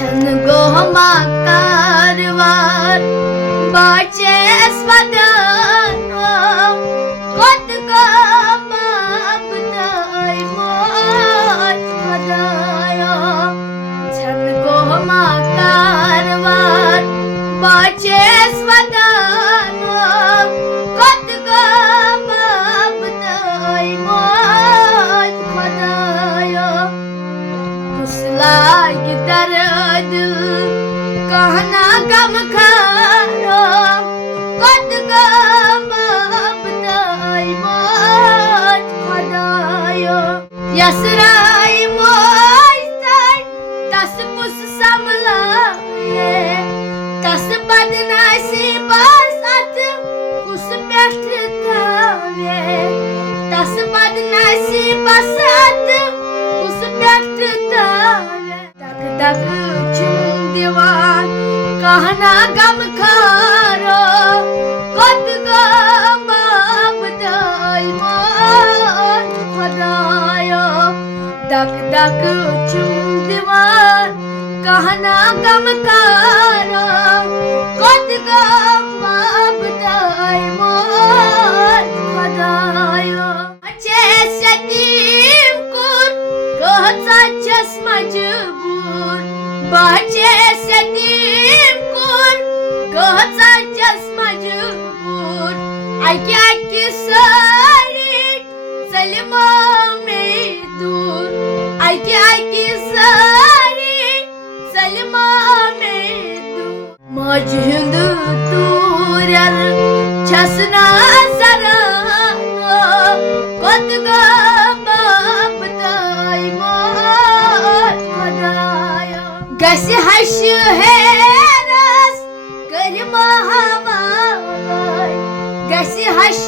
छन गोमा कारवार बाचे स्वदानो कोत गोमा बदाई मोच खदायो छन गोमा कारवार बाचे स्वदानो कोत गोमा बदाई मोच खदायो कुसलाय दर्द कहना गम खारो कोत गम बदाई मोच खदायो यसराय मोइस्ताय तस पुस समलाये तस बदनासी बसत कुस पेठ थावे तस बदनासी बसत कुस पेठ थावे तक तक चुम दीवान कहना गम खारो कोत गम बदाई मोच खदायो दक दक चुम दीवान कहना गम खारो कोत गम बदाई मोच खदायो अच्छे सतीम कुर कहता चस मजबूर बाचे सतीम कुर कहता चस मजबूर आके आके सारी सलमा में दूर आके आके सारी सलमा में दूर मजहिंद दूरल छसना सरानो कोत गमा बदाई मोच खदायो गस हश हेरस कर महावाय गस हश